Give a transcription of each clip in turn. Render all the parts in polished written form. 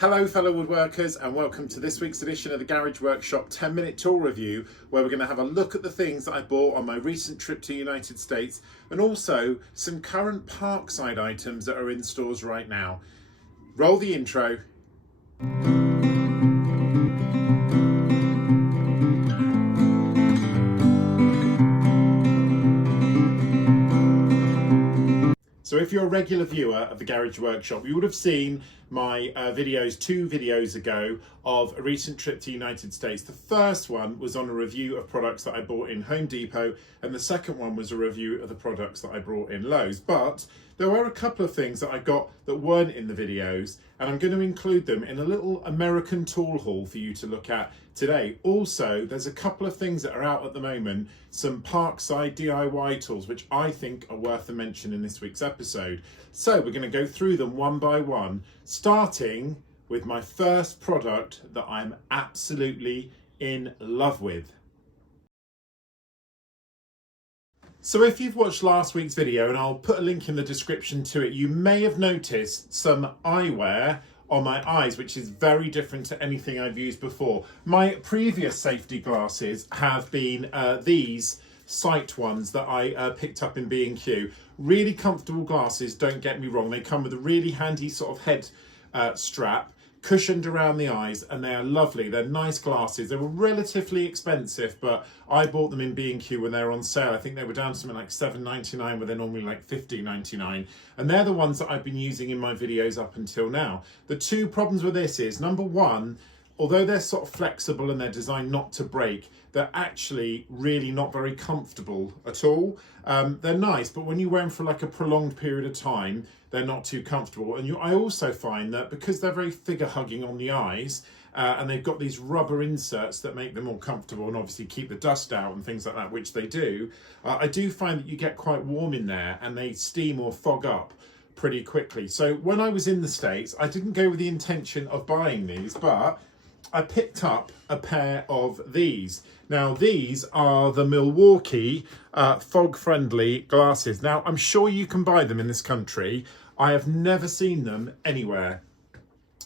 Hello fellow woodworkers, and welcome to this week's edition of the Garage Workshop 10-minute tour review, where we're going to have a look at the things that I bought on my recent trip to the United States, and also some current Parkside items that are in stores right now. Roll the intro. So if you're a regular viewer of the Garage Workshop, you would have seen my two videos ago of a recent trip to the United States. The first one was on a review of products that I bought in Home Depot, and the second one was a review of the products that I brought in Lowe's. But there were a couple of things that I got that weren't in the videos, and I'm going to include them in a little American tool haul for you to look at today. Also, there's a couple of things that are out at the moment, some Parkside DIY tools, which I think are worth a mention in this week's episode. So we're going to go through them one by one, starting with my first product that I'm absolutely in love with. So if you've watched last week's video, and I'll put a link in the description to it, you may have noticed some eyewear on my eyes, which is very different to anything I've used before. My previous safety glasses have been these sight ones that I picked up in B&Q. Really comfortable glasses, don't get me wrong. They come with a really handy sort of head strap, cushioned around the eyes, and they are lovely. They're nice glasses. They were relatively expensive, but I bought them in B&Q when they were on sale. I think they were down to something like $7.99, where they're normally like $15.99. And they're the ones that I've been using in my videos up until now. The two problems with this is, number one, although they're sort of flexible and they're designed not to break, they're actually really not very comfortable at all. They're nice, but when you wear them for like a prolonged period of time, they're not too comfortable. And I also find that because they're very figure hugging on the eyes, and they've got these rubber inserts that make them more comfortable and obviously keep the dust out and things like that, which they do, I do find that you get quite warm in there and they steam or fog up pretty quickly. So when I was in the States, I didn't go with the intention of buying these, but I picked up a pair of these. Now these are the Milwaukee fog-friendly glasses. Now I'm sure you can buy them in this country. I have never seen them anywhere.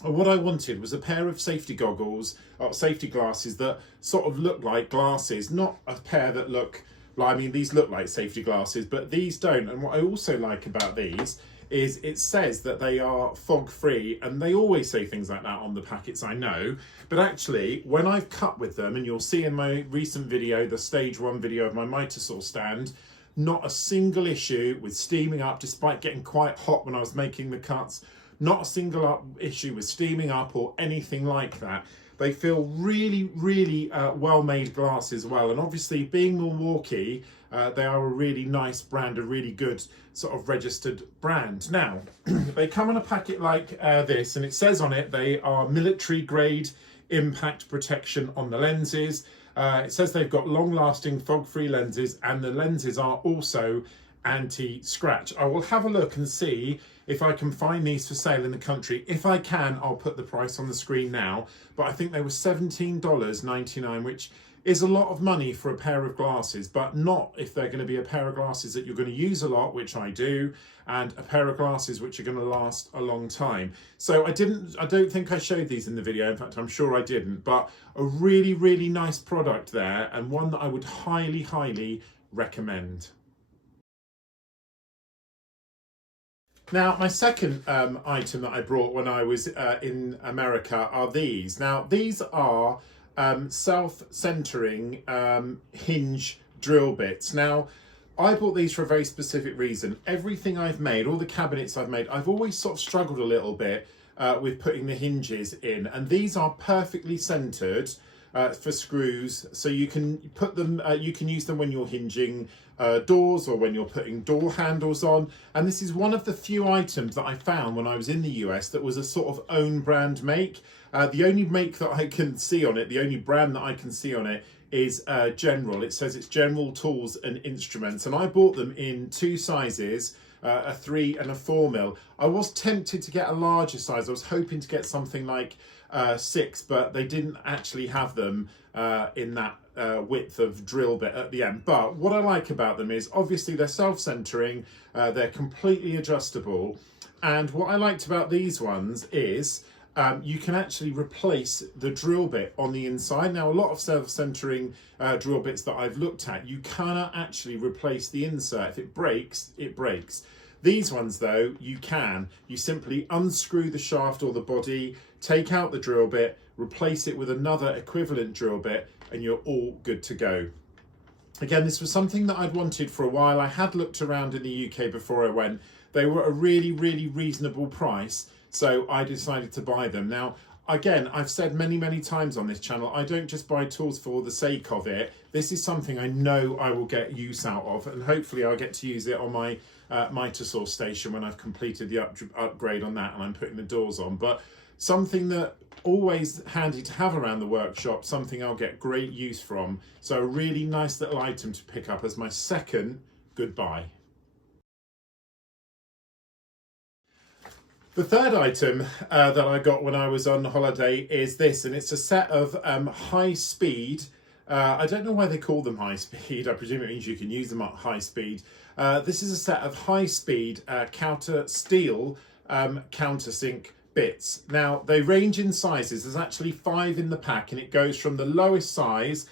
What I wanted was a pair of safety goggles, or safety glasses that sort of look like glasses, not a pair that look like, I mean, these look like safety glasses, but these don't. And what I also like about these is it says that they are fog free, and they always say things like that on the packets, I know, but actually when I've cut with them, and you'll see in my recent video, the stage 1 video of my miter saw stand, not a single issue with steaming up, despite getting quite hot when I was making the cuts. Not a single issue with steaming up or anything like that. They feel really, really well-made glass as well. And obviously, being Milwaukee, they are a really nice brand, a really good sort of registered brand. Now, they come in a packet like this, and it says on it they are military-grade impact protection on the lenses. It says they've got long-lasting fog-free lenses, and the lenses are also anti-scratch. I will have a look and see if I can find these for sale in the country. If I can, I'll put the price on the screen now, but I think they were $17.99, which is a lot of money for a pair of glasses, but not if they're going to be a pair of glasses that you're going to use a lot, which I do, and a pair of glasses which are going to last a long time. So I don't think I showed these in the video. In fact, I'm sure I didn't, but a really, really nice product there, and one that I would highly, highly recommend. Now, my second item that I brought when I was in America are these. Now, these are self-centering Hinge drill bits. Now, I bought these for a very specific reason. Everything I've made, all the cabinets I've made, I've always sort of struggled a little bit with putting the hinges in. And these are perfectly centered for screws, so you can put them, you can use them when you're hinging doors or when you're putting door handles on. And this is one of the few items that I found when I was in the US that was a sort of own brand make. The only make that I can see on it, the only brand that I can see on it is General. It says it's General Tools and Instruments, and I bought them in two sizes, a 3 and a 4 mil. I was tempted to get a larger size. I was hoping to get something like 6, but they didn't actually have them in that width of drill bit at the end. But what I like about them is obviously they're self-centering, they're completely adjustable, and what I liked about these ones is you can actually replace the drill bit on the inside. Now, a lot of self-centering drill bits that I've looked at, you cannot actually replace the insert. If it breaks, it breaks. These ones though, you can. You simply unscrew the shaft or the body, take out the drill bit, replace it with another equivalent drill bit, and you're all good to go. Again, this was something that I'd wanted for a while. I had looked around in the UK before I went. They were a really, really reasonable price, so I decided to buy them. Now, again, I've said many, many times on this channel, I don't just buy tools for the sake of it. This is something I know I will get use out of, and hopefully I'll get to use it on my miter saw station when I've completed the upgrade on that and I'm putting the doors on. But something that always handy to have around the workshop, something I'll get great use from. So a really nice little item to pick up as my second goodbye. The third item that I got when I was on holiday is this, and it's a set of high speed, I don't know why they call them high speed, I presume it means you can use them at high speed. This is a set of high speed steel countersink bits. Now, they range in sizes. There's actually 5 in the pack, and it goes from the lowest size,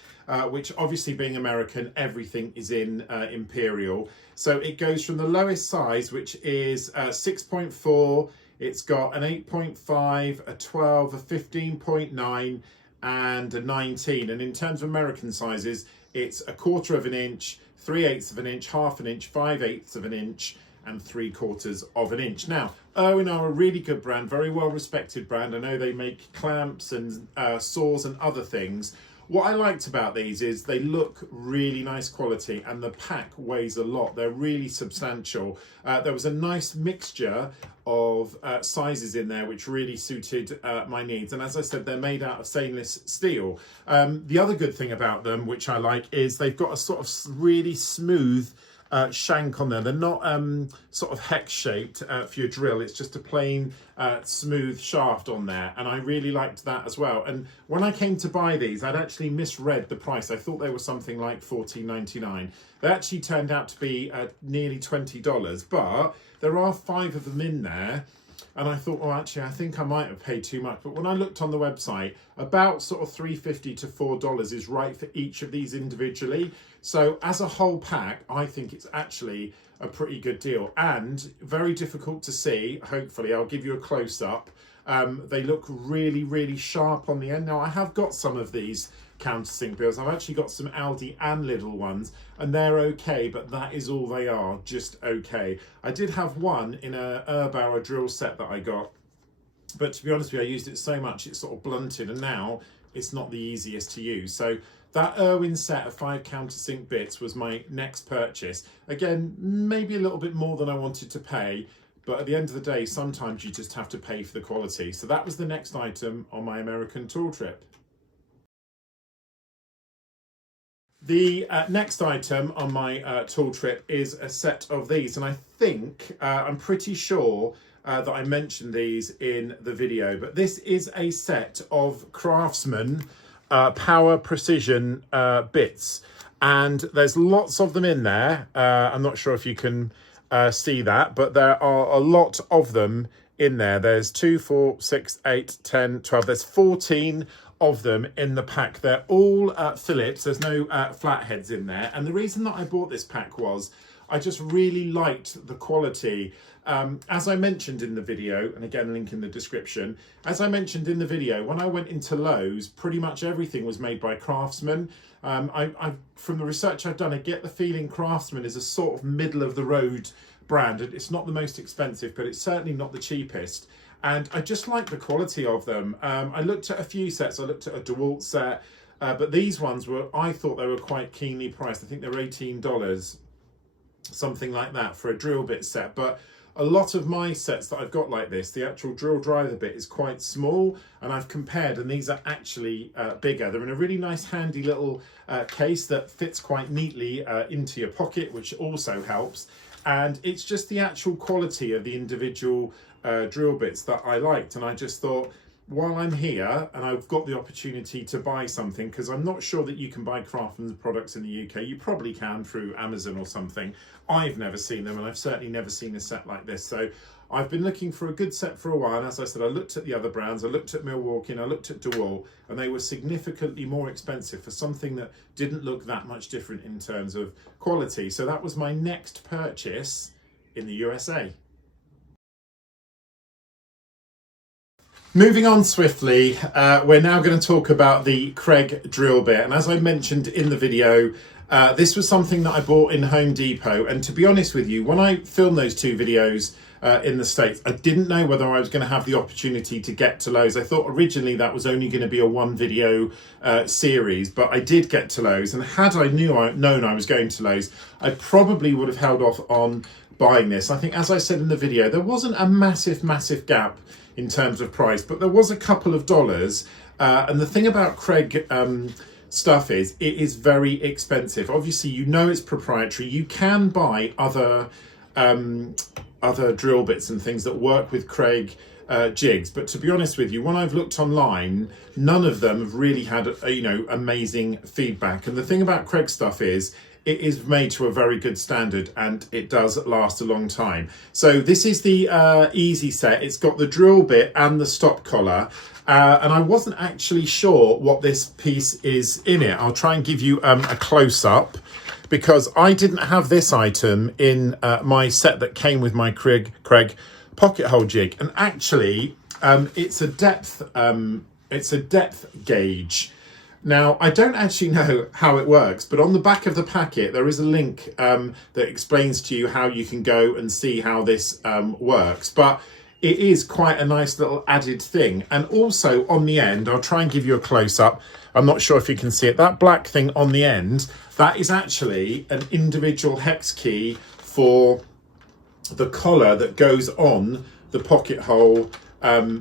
which obviously being American, everything is in imperial. So it goes from the lowest size, which is 6.4, it's got an 8.5, a 12, a 15.9, and a 19. And in terms of American sizes, it's 1/4 of an inch, 3/8 of an inch, 1/2 an inch, 5/8 of an inch, and 3/4 of an inch. Now, Irwin are a really good brand, very well respected brand. I know they make clamps and saws and other things. What I liked about these is they look really nice quality, and the pack weighs a lot. They're really substantial. There was a nice mixture of sizes in there which really suited my needs, and as I said, they're made out of stainless steel. The other good thing about them, which I like, is they've got a sort of really smooth shank on there. They're not sort of hex shaped for your drill. It's just a plain smooth shaft on there, and I really liked that as well. And when I came to buy these, I'd actually misread the price. I thought they were something like $14.99. They actually turned out to be nearly $20, but there are 5 of them in there. And I thought, well, actually, I think I might have paid too much. But when I looked on the website, about sort of $3.50 to $4 is right for each of these individually. So as a whole pack, I think it's actually a pretty good deal, and very difficult to see. Hopefully, I'll give you a close up. They look really, really sharp on the end. Now, I have got some of these countersink bills. I've actually got some Aldi and Lidl ones, and they're okay, but that is all they are, just okay. I did have one in a Erbauer drill set that I got, but to be honest with you, I used it so much it sort of blunted, and now it's not the easiest to use. So that Irwin set of 5 countersink bits was my next purchase. Again, maybe a little bit more than I wanted to pay, but at the end of the day, sometimes you just have to pay for the quality. So that was the next item on my American tool trip. The next item on my tool trip is a set of these, and I think, I'm pretty sure that I mentioned these in the video, but this is a set of Craftsman Power Precision bits, and there's lots of them in there. I'm not sure if you can see that, but there are a lot of them in there. There's 2, 4, 6, 8, 10, 12. There's 14 of them in the pack. They're all Phillips. There's no flatheads in there. And the reason that I bought this pack was I just really liked the quality. As I mentioned in the video, and again, link in the description, as I mentioned in the video, when I went into Lowe's, pretty much everything was made by Craftsman. From the research I've done, I get the feeling Craftsman is a sort of middle of the road brand. It's not the most expensive, but it's certainly not the cheapest. And I just like the quality of them. I looked at a few sets. I looked at a DeWalt set, but these ones I thought they were quite keenly priced. I think they were $18, something like that, for a drill bit set. But a lot of my sets that I've got like this, the actual drill driver bit is quite small, and I've compared, and these are actually bigger. They're in a really nice handy little case that fits quite neatly into your pocket, which also helps. And it's just the actual quality of the individual drill bits that I liked, and I just thought, while I'm here and I've got the opportunity to buy something, because I'm not sure that you can buy Craftsman products in the UK. You probably can through Amazon or something. I've never seen them, and I've certainly never seen a set like this. So I've been looking for a good set for a while, and as I said, I looked at the other brands, I looked at Milwaukee and I looked at DeWalt, and they were significantly more expensive for something that didn't look that much different in terms of quality. So that was my next purchase in the USA. Moving on swiftly, we're now going to talk about the Kreg Drill Bit, and as I mentioned in the video, this was something that I bought in Home Depot, and to be honest with you, when I filmed those two videos in the States, I didn't know whether I was going to have the opportunity to get to Lowe's. I thought originally that was only going to be a one video series, but I did get to Lowe's, and had I known I was going to Lowe's, I probably would have held off on buying this. I think, as I said in the video, there wasn't a massive gap in terms of price, but there was a couple of dollars, and the thing about Kreg stuff is it is very expensive. Obviously, you know it's proprietary. You can buy other drill bits and things that work with Kreg jigs, but to be honest with you, when I've looked online, none of them have really had amazing feedback. And the thing about Kreg stuff is it is made to a very good standard, and it does last a long time. So this is the easy set. It's got the drill bit and the stop collar, and I wasn't actually sure what this piece is in it. I'll try and give you a close-up, because I didn't have this item in my set that came with my Kreg pocket hole jig, and actually it's a depth gauge. Now, I don't actually know how it works, but on the back of the packet, there is a link that explains to you how you can go and see how this works. But it is quite a nice little added thing. And also on the end, I'll try and give you a close-up. I'm not sure if you can see it. That black thing on the end, that is actually an individual hex key for the collar that goes on the pocket hole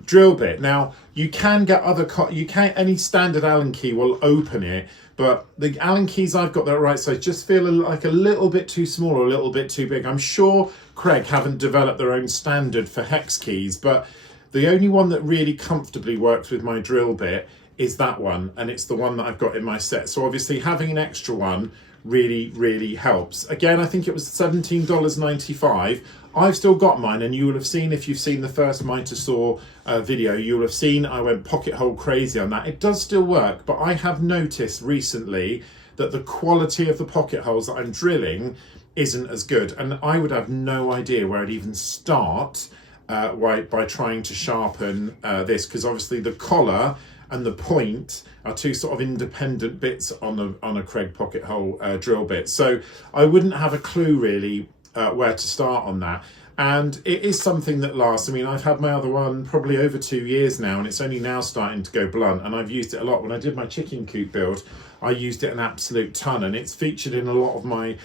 drill bit. Now, you can get any standard Allen key will open it, but the Allen keys I've got that are right size just feel like a little bit too small or a little bit too big. I'm sure Kreg haven't developed their own standard for hex keys, but the only one that really comfortably works with my drill bit is that one, and it's the one that I've got in my set. So obviously having an extra one really helps. Again, I think it was $17.95. I've still got mine, and you will have seen, if you've seen the first miter saw video, you will have seen I went pocket hole crazy on that. It does still work, but I have noticed recently that the quality of the pocket holes that I'm drilling isn't as good, and I would have no idea where I'd even start by trying to sharpen this, because obviously the collar and the point are two sort of independent bits on a Kreg pocket hole drill bit. So I wouldn't have a clue really where to start on that. And it is something that lasts. I mean, I've had my other one probably over 2 years now, and it's only now starting to go blunt, and I've used it a lot. When I did my chicken coop build, I used it an absolute ton, and it's featured in a lot of my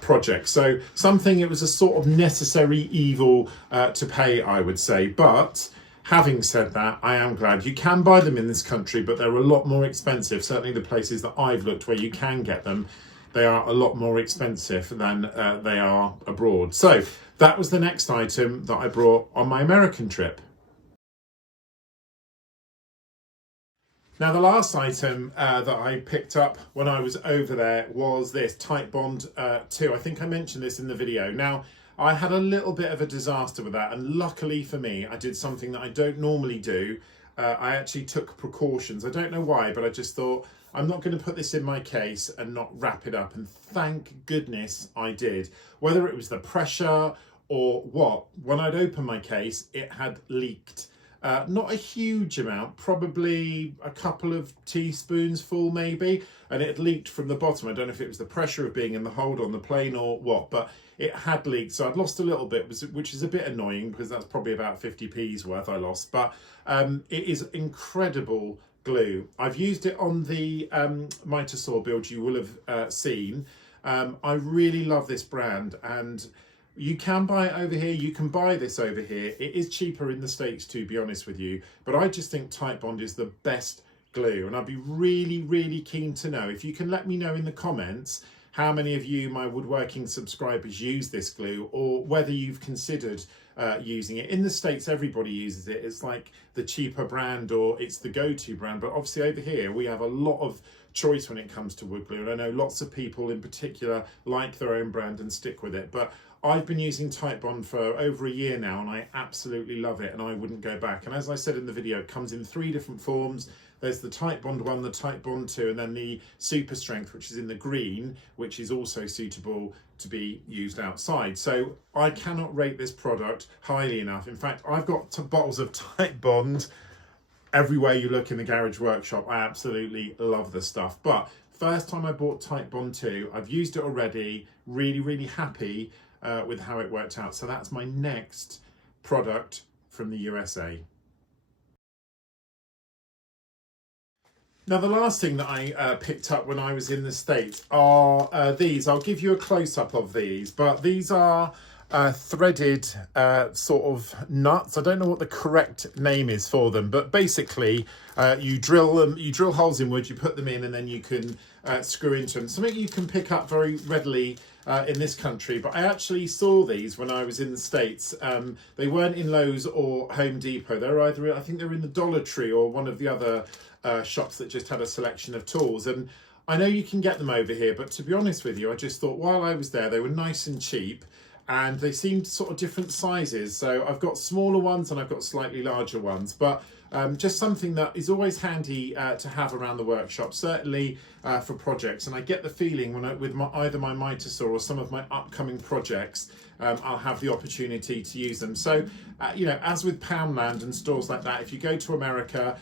projects. So it was a sort of necessary evil to pay, I would say. But having said that, I am glad. You can buy them in this country, but they're a lot more expensive. Certainly the places that I've looked where you can get them, they are a lot more expensive than they are abroad. So that was the next item that I brought on my American trip. Now, the last item that I picked up when I was over there was this Titebond 2. I think I mentioned this in the video. Now, I had a little bit of a disaster with that, and luckily for me, I did something that I don't normally do. I actually took precautions. I don't know why, but I just thought, I'm not going to put this in my case and not wrap it up, and thank goodness I did. Whether it was the pressure or what, when I'd opened my case, it had leaked. Not a huge amount, probably a couple of teaspoons full maybe, and it had leaked from the bottom. I don't know if it was the pressure of being in the hold on the plane or what, but it had leaked. So I'd lost a little bit, which is a bit annoying because that's probably about 50p's worth I lost, but it is incredible glue. I've used it on the miter saw build you will have seen. I really love this brand, and you can buy it over here. You can buy this over here. It is cheaper in the States, to be honest with you, but I just think Titebond is the best glue, and I'd be really keen to know if you can let me know in the comments how many of you, my woodworking subscribers, use this glue, or whether you've considered using it. In the States, everybody uses it. It's like the cheaper brand, or it's the go-to brand, but obviously over here we have a lot of choice when it comes to wood glue, and I know lots of people in particular like their own brand and stick with it, but I've been using Titebond for over a year now and I absolutely love it and I wouldn't go back. And as I said in the video, it comes in 3 different forms. There's the Titebond 1, the Titebond 2, and then the Super Strength, which is in the green, which is also suitable to be used outside. So I cannot rate this product highly enough. In fact, I've got bottles of Titebond everywhere you look in the garage workshop. I absolutely love the stuff. But first time I bought Titebond 2, I've used it already, really happy with how it worked out. So that's my next product from the USA. Now the last thing that I picked up when I was in the States are these. I'll give you a close-up of these, but these are threaded sort of nuts. I don't know what the correct name is for them, but basically you drill them, you drill holes in wood, you put them in, and then you can screw into them. Something you can pick up very readily in this country, but I actually saw these when I was in the States. They weren't in Lowe's or Home Depot. They're either, I think they're in the Dollar Tree or one of the other shops that just had a selection of tools. And I know you can get them over here, but to be honest with you, I just thought while I was there, they were nice and cheap and they seemed sort of different sizes. So I've got smaller ones and I've got slightly larger ones, but just something that is always handy to have around the workshop, certainly for projects. And I get the feeling when with either my miter saw or some of my upcoming projects, I'll have the opportunity to use them. So, you know, as with Poundland and stores like that, if you go to America,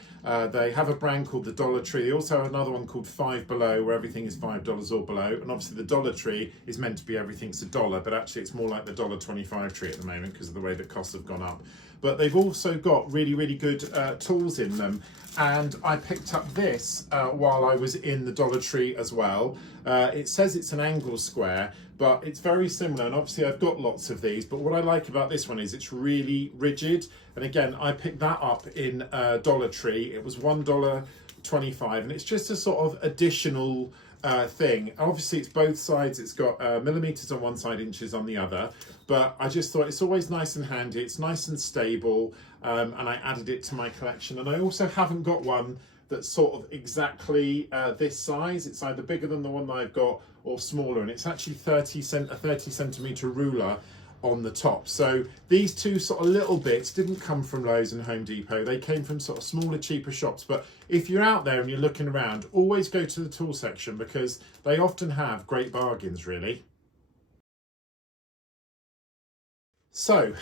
they have a brand called the Dollar Tree. They also have another one called Five Below, where everything is $5 or below. And obviously the Dollar Tree is meant to be everything's $1, but actually it's more like the $1.25 tree at the moment because of the way that costs have gone up. But they've also got really good tools in them. And I picked up this while I was in the Dollar Tree as well. It says it's an angle square, but it's very similar. And obviously I've got lots of these, but what I like about this one is it's really rigid. And again, I picked that up in Dollar Tree. It was $1.25, and it's just a sort of additional thing. Obviously it's both sides. It's got millimeters on one side, inches on the other, but I just thought it's always nice and handy. It's nice and stable, and I added it to my collection. And I also haven't got one that's sort of exactly this size. It's either bigger than the one that I've got or smaller, and it's actually a 30 centimeter ruler on the top. So these two sort of little bits didn't come from Lowe's and Home Depot. They came from sort of smaller, cheaper shops. But if you're out there and you're looking around, always go to the tool section because they often have great bargains, really. So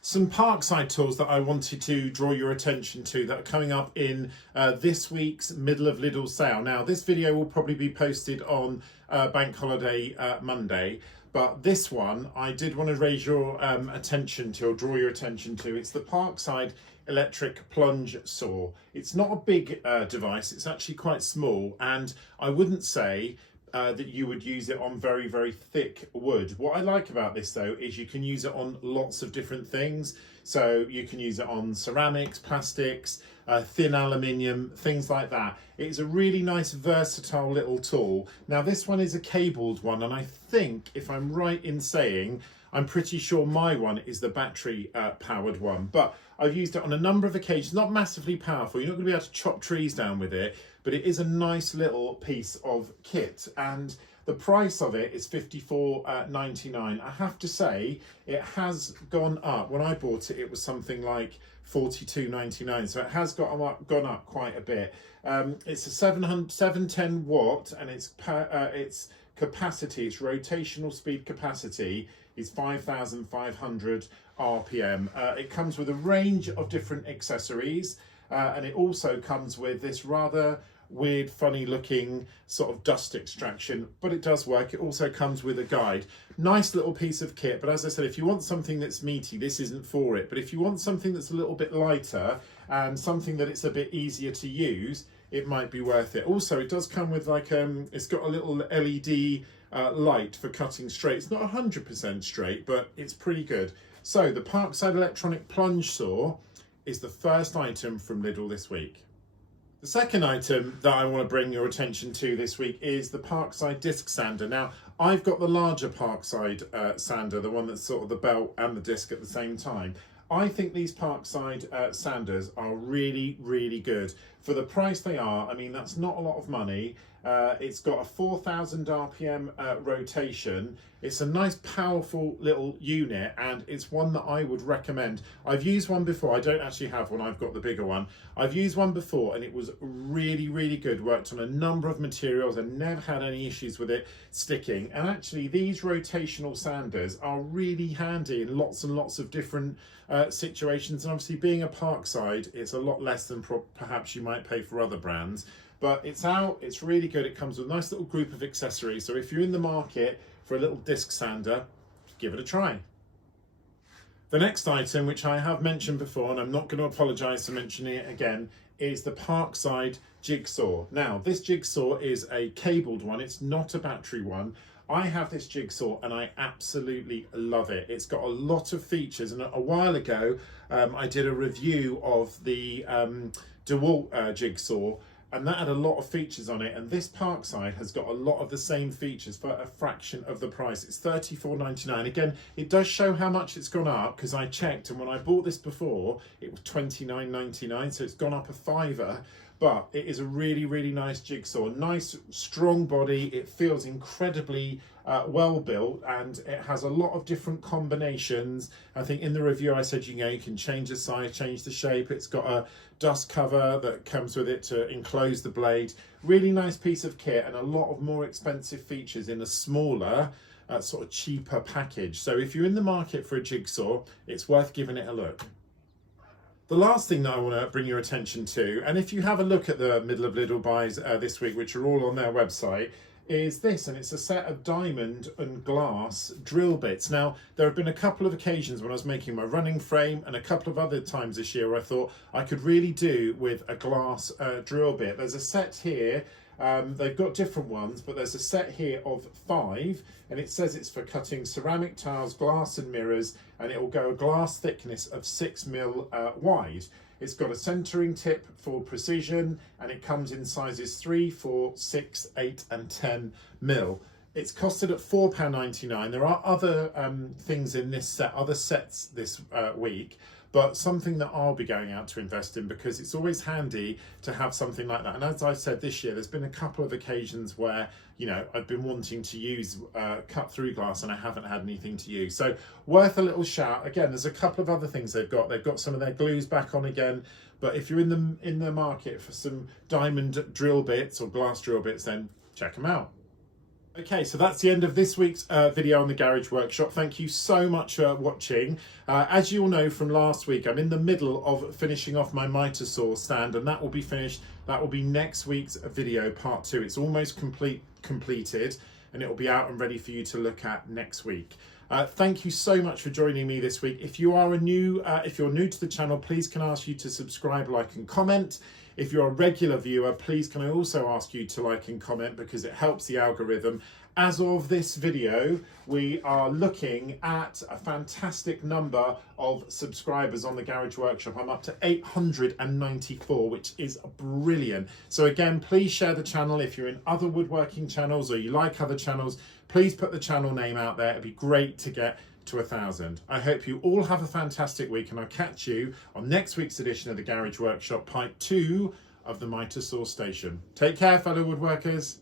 some Parkside tools that I wanted to draw your attention to that are coming up in this week's Middle of Lidl sale. Now, this video will probably be posted on Bank Holiday Monday, but this one I did want to raise your attention to, or draw your attention to. It's the Parkside electric plunge saw. It's not a big device, it's actually quite small, and I wouldn't say that you would use it on very thick wood. What I like about this though is you can use it on lots of different things. So you can use it on ceramics, plastics, thin aluminium, things like that. It's a really nice versatile little tool. Now this one is a cabled one, and I think, if I'm right in saying, I'm pretty sure my one is the battery powered one, but I've used it on a number of occasions. Not massively powerful, you're not going to be able to chop trees down with it, but it is a nice little piece of kit, and the price of it is $54.99. I have to say it has gone up. When I bought it, it was something like $42.99, so it has gone up quite a bit. It's a 710 watt, and its capacity, its rotational speed capacity is 5,500 RPM. It comes with a range of different accessories, and it also comes with this rather weird, funny looking sort of dust extraction, but it does work. It also comes with a guide. Nice little piece of kit, but as I said, if you want something that's meaty, this isn't for it. But if you want something that's a little bit lighter and something that it's a bit easier to use, it might be worth it. Also, it does come with like it's got a little LED light for cutting straight. It's not 100% straight, but it's pretty good. So the Parkside electronic plunge saw is the first item from Lidl this week. The second item that I want to bring your attention to this week is the Parkside disc sander. Now, I've got the larger Parkside sander, the one that's sort of the belt and the disc at the same time. I think these Parkside sanders are really good. For the price they are, I mean, that's not a lot of money. It's got a 4,000 RPM rotation. It's a nice powerful little unit, and it's one that I would recommend. I've used one before. I don't actually have one, I've got the bigger one. I've used one before and it was really, really good. Worked on a number of materials and never had any issues with it sticking. And actually these rotational sanders are really handy in lots and lots of different situations. And obviously being a Parkside, it's a lot less than perhaps you might pay for other brands. But it's out, it's really good. It comes with a nice little group of accessories. So if you're in the market for a little disc sander, give it a try. The next item, which I have mentioned before, and I'm not going to apologise for mentioning it again, is the Parkside jigsaw. Now, this jigsaw is a cabled one. It's not a battery one. I have this jigsaw and I absolutely love it. It's got a lot of features, and a while ago I did a review of the DeWalt jigsaw, and that had a lot of features on it, and this Parkside has got a lot of the same features for a fraction of the price. It's $34.99. Again, it does show how much it's gone up, because I checked, and when I bought this before it was $29.99, so it's gone up a $5. But it is a really, really nice jigsaw. Nice, strong body. It feels incredibly well built, and it has a lot of different combinations. I think in the review I said, you can change the size, change the shape. It's got a dust cover that comes with it to enclose the blade. Really nice piece of kit, and a lot of more expensive features in a smaller, sort of cheaper package. So if you're in the market for a jigsaw, it's worth giving it a look. The last thing that I want to bring your attention to, and if you have a look at the middle of Lidl buys this week, which are all on their website, is this, and it's a set of diamond and glass drill bits. Now, there have been a couple of occasions when I was making my running frame, and a couple of other times this year where I thought I could really do with a glass drill bit. There's a set here. They've got different ones, but there's a set here of 5, and it says it's for cutting ceramic tiles, glass and mirrors, and it will go a glass thickness of 6 mil wide. It's got a centering tip for precision, and it comes in sizes 3, 4, 6, 8 and 10 mil. It's costed at £4.99. There are other things in this set, other sets this week, but something that I'll be going out to invest in, because it's always handy to have something like that. And as I've said this year, there's been a couple of occasions where, I've been wanting to use cut through glass and I haven't had anything to use. So worth a little shout. Again, there's a couple of other things they've got. They've got some of their glues back on again. But if you're in the market for some diamond drill bits or glass drill bits, then check them out. Okay, so that's the end of this week's video on the Garage Workshop. Thank you so much for watching. As you all know from last week, I'm in the middle of finishing off my miter saw stand, and that will be finished. That will be next week's video, part 2. It's almost completed, and it will be out and ready for you to look at next week. Thank you so much for joining me this week. If you're new to the channel, please can I ask you to subscribe, like and comment. If you're a regular viewer, please can I also ask you to like and comment, because it helps the algorithm. As of this video, we are looking at a fantastic number of subscribers on the Garage Workshop. I'm up to 894, which is brilliant. So again, please share the channel. If you're in other woodworking channels or you like other channels, please put the channel name out there. It'd be great to get to 1,000. I hope you all have a fantastic week, and I'll catch you on next week's edition of the Garage Workshop, part 2 of the miter saw station. Take care, fellow woodworkers.